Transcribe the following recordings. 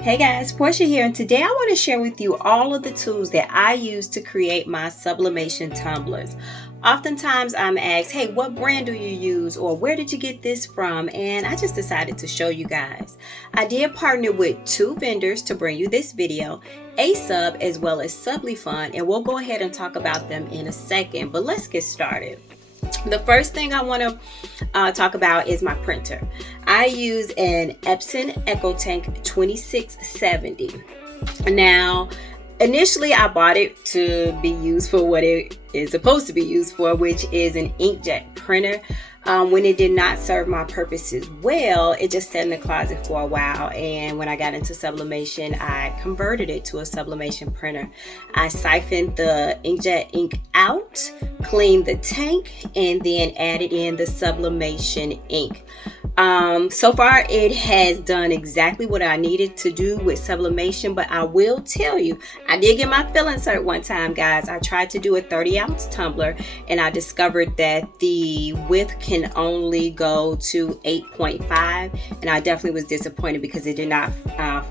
Hey guys, Portia here, and today I want to share with you all of the tools that I use to create my sublimation tumblers. Oftentimes I'm asked, hey, what brand do you use, or where did you get this from? And I just decided to show you guys. I did partner with two vendors to bring you this video, A-Sub as well as Sublifun, and we'll go ahead and talk about them in a second, but let's get started. The first thing I want to talk about is my printer. I use an Epson Eco Tank 2670. Now, initially I bought it to be used for what it is supposed to be used for, which is an inkjet printer. When it did not serve my purposes well, it just sat in the closet for a while, and when I got into sublimation, I converted it to a sublimation printer. I siphoned the inkjet ink out, cleaned the tank, and then added in the sublimation ink. So far it has done exactly what I needed to do with sublimation, but I will tell you, I did get my feelings hurt one time, guys. I tried to do a 30-ounce tumbler, and I discovered that the width can only go to 8.5, and I definitely was disappointed because it did not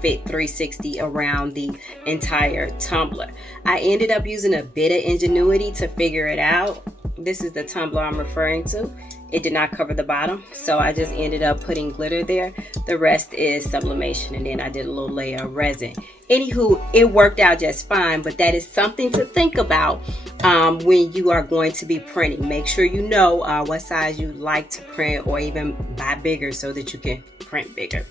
fit 360 around the entire tumbler. I ended up using a bit of ingenuity to figure it out. This is the tumbler I'm referring to. It did not cover the bottom, so I just ended up putting glitter there. The rest is sublimation, and then I did a little layer of resin. Anywho, it worked out just fine, but that is something to think about when you are going to be printing. Make sure you know what size you like to print, or even buy bigger so that you can print bigger.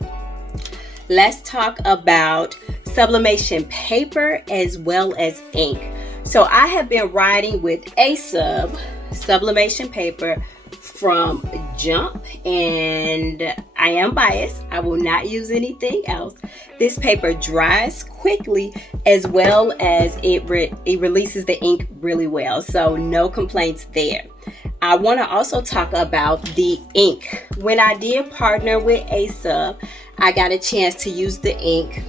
Let's talk about sublimation paper as well as ink. So I have been writing with A-Sub sublimation paper from jump, and I am biased. I will not use anything else. This paper dries quickly, as well as it releases the ink really well, so no complaints there. I want to also talk about the ink. When I did partner with A-Sub, I got a chance to use the ink,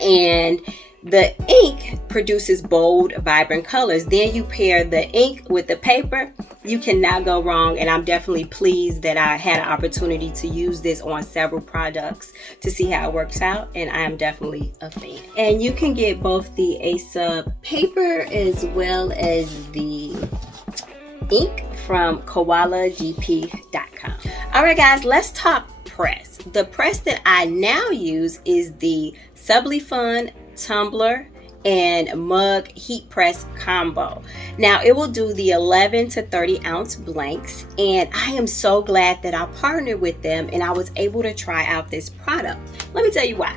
and the ink produces bold, vibrant colors. Then you pair the ink with the paper, you cannot go wrong, and I'm definitely pleased that I had an opportunity to use this on several products to see how it works out, and I am definitely a fan. And you can get both the A-Sub paper as well as the ink from koalagp.com. Alright guys, let's talk press. The press that I now use is the Sublifun Tumbler and mug heat press combo. Now it will do the 11 to 30 ounce blanks, and I am so glad that I partnered with them and I was able to try out this product. Let me tell you why.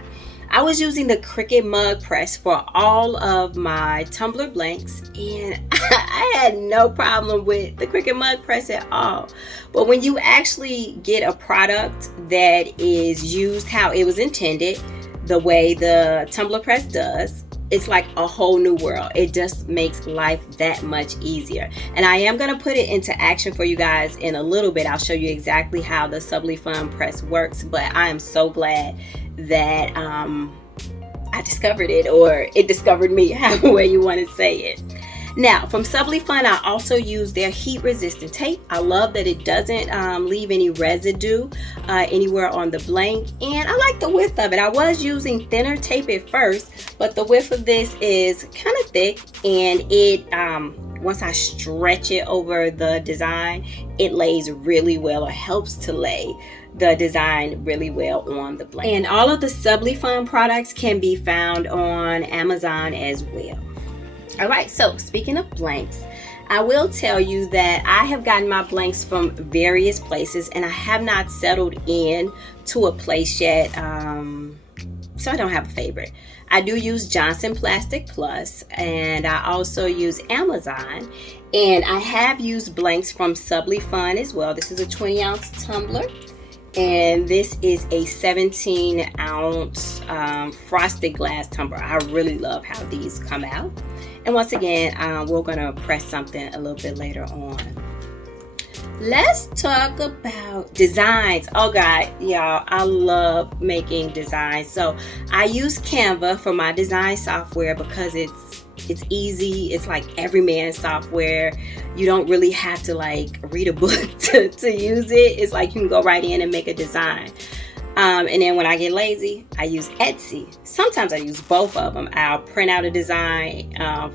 I was using the Cricut mug press for all of my tumbler blanks, and I had no problem with the Cricut mug press at all. But when you actually get a product that is used how it was intended, the way the tumbler press does, it's like a whole new world. It just makes life that much easier. And I am going to put it into action for you guys in a little bit. I'll show you exactly how the Sublifun press works, but I am so glad that I discovered it, or it discovered me, however way you want to say it. Now, from Sublifun, I also use their heat resistant tape. I love that it doesn't leave any residue anywhere on the blank, and I like the width of it. I was using thinner tape at first, but the width of this is kind of thick, and it once I stretch it over the design, it lays really well, or helps to lay the design really well on the blank. And all of the Sublifun products can be found on Amazon as well. Alright, so speaking of blanks, I will tell you that I have gotten my blanks from various places, and I have not settled in to a place yet, so I don't have a favorite. I do use Johnson Plastic Plus, and I also use Amazon, and I have used blanks from Sublifun as well. This is a 20-ounce tumbler, and this is a 17-ounce frosted glass tumbler. I really love how these come out. And once again, we're going to press something a little bit later on. Let's talk about designs. Oh God, y'all, I love making designs. So I use Canva for my design software because it's easy. It's like everyman software. You don't really have to like read a book to use it. It's like you can go right in and make a design. And then when I get lazy, I use Etsy. Sometimes I use both of them. I'll print out a design or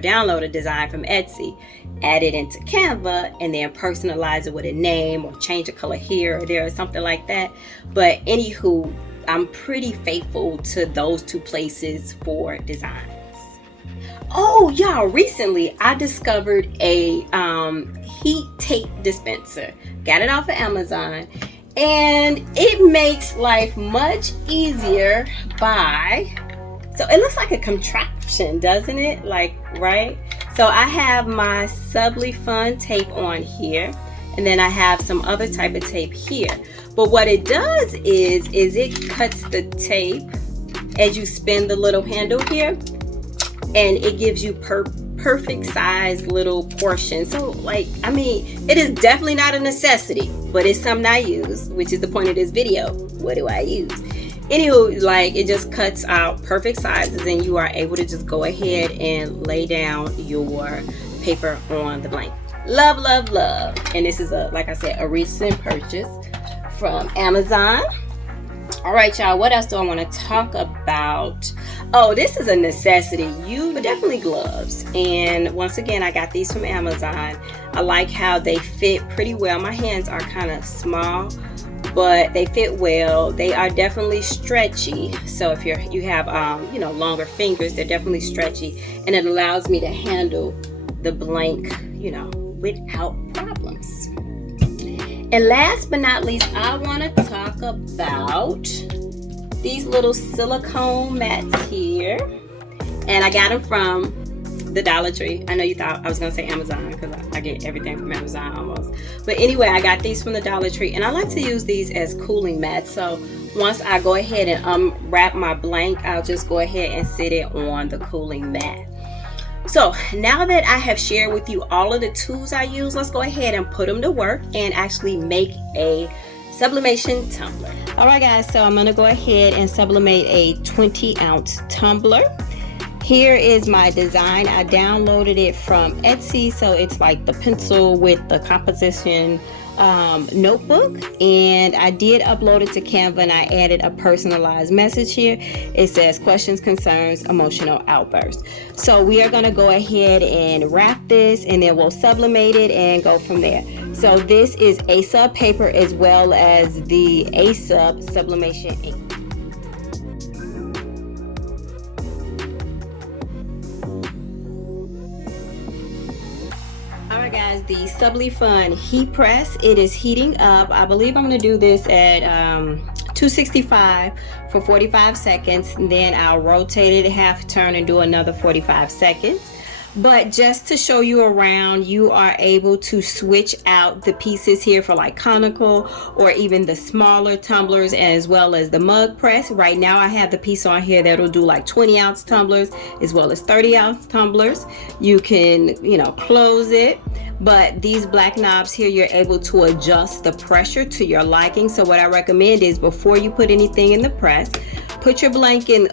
download a design from Etsy, add it into Canva, and then personalize it with a name or change the color here or there or something like that. But anywho, I'm pretty faithful to those two places for designs. Oh, y'all, recently I discovered a heat tape dispenser. Got it off of Amazon. And it makes life much easier so it looks like a contraption, doesn't it? Like, right? So I have my Sublifun tape on here, and then I have some other type of tape here. But what it does is it cuts the tape as you spin the little handle here, and it gives you perfect size little portion. So like, I mean, it is definitely not a necessity, but it's something I use, which is the point of this video. What do I use? Anywho, like, it just cuts out perfect sizes, and you are able to just go ahead and lay down your paper on the blank. Love, love, love. And this is like I said, a recent purchase from Amazon. All right, y'all, what else do I want to talk about? Oh, this is a necessity. Definitely gloves. And once again, I got these from Amazon. I like how they fit pretty well. My hands are kind of small, but they fit well. They are definitely stretchy. So if you have longer fingers, they're definitely stretchy, and it allows me to handle the blank, without problems. And last but not least, I want to talk about these little silicone mats here. And I got them from the Dollar Tree. I know you thought I was going to say Amazon, because I get everything from Amazon almost. But anyway, I got these from the Dollar Tree. And I like to use these as cooling mats. So once I go ahead and unwrap my blank, I'll just go ahead and sit it on the cooling mat. So now that I have shared with you all of the tools I use, let's go ahead and put them to work and actually make a sublimation tumbler. All right, guys, so I'm going to go ahead and sublimate a 20-ounce tumbler. Here is my design. I downloaded it from Etsy, so it's like the pencil with the composition notebook, and I did upload it to Canva, and I added a personalized message here. It says questions, concerns, emotional outbursts. So we are going to go ahead and wrap this, and then we'll sublimate it and go from there. So this is A-Sub paper as well as the A-Sub Sublimation Ink. Guys, the Sublifun heat press, it is heating up. I believe I'm going to do this at 265 for 45 seconds, and then I'll rotate it half turn and do another 45 seconds. But just to show you around, you are able to switch out the pieces here for like conical or even the smaller tumblers, as well as the mug press. Right now I have the piece on here that'll do like 20-ounce tumblers as well as 30-ounce tumblers. You can, close it. But these black knobs here, you're able to adjust the pressure to your liking. So what I recommend is before you put anything in the press, put your blank in,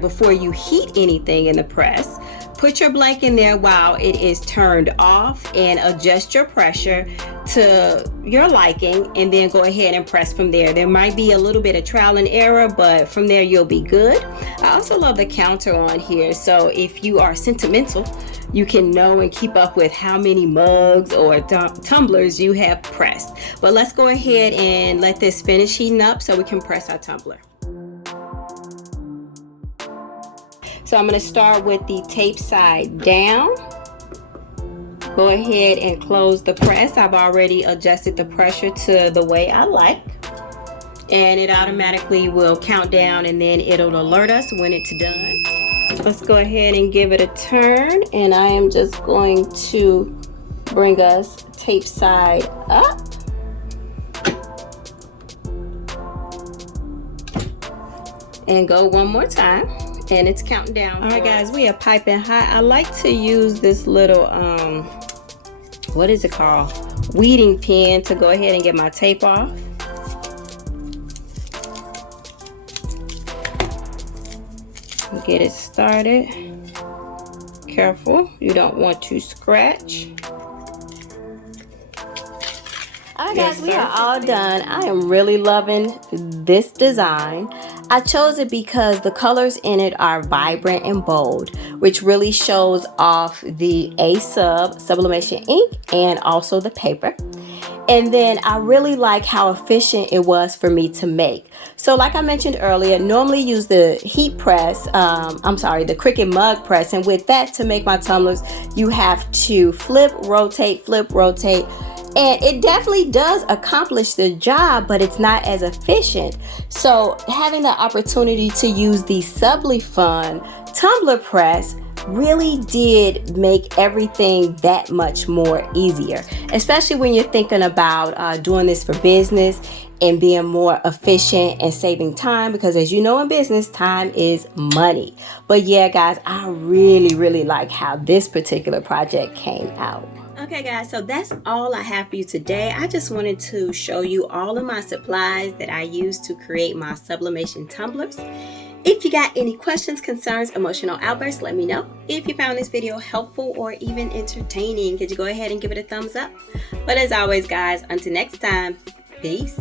before you heat anything in the press, put your blank in there while it is turned off and adjust your pressure to your liking, and then go ahead and press from there. There might be a little bit of trial and error, but from there you'll be good. I also love the counter on here, so if you are sentimental, you can know and keep up with how many mugs or tumblers you have pressed. But let's go ahead and let this finish heating up so we can press our tumbler. So I'm going to start with the tape side down. Go ahead and close the press. I've already adjusted the pressure to the way I like, and it automatically will count down, and then it'll alert us when it's done. Let's go ahead and give it a turn, and I am just going to bring us tape side up. And go one more time, and it's counting down. All right, guys, we are piping hot. I like to use this little what is it called, weeding pen, to go ahead and get my tape off. Get it started. Careful, you don't want to scratch. Alright guys, we are all done. I am really loving this design. I chose it because the colors in it are vibrant and bold, which really shows off the Sublimation Ink and also the paper. And then I really like how efficient it was for me to make. So like I mentioned earlier, normally use the heat press, the Cricut mug press. And with that, to make my tumblers, you have to flip, rotate. And it definitely does accomplish the job, but it's not as efficient. So having the opportunity to use the Sublifun Tumbler press really did make everything that much more easier, especially when you're thinking about doing this for business and being more efficient and saving time, because as you know in business, time is money. But yeah guys, I really like how this particular project came out. Okay guys, so that's all I have for you today. I just wanted to show you all of my supplies that I use to create my sublimation tumblers. If you got any questions, concerns, emotional outbursts, let me know. If you found this video helpful or even entertaining, could you go ahead and give it a thumbs up? But as always guys, until next time, peace.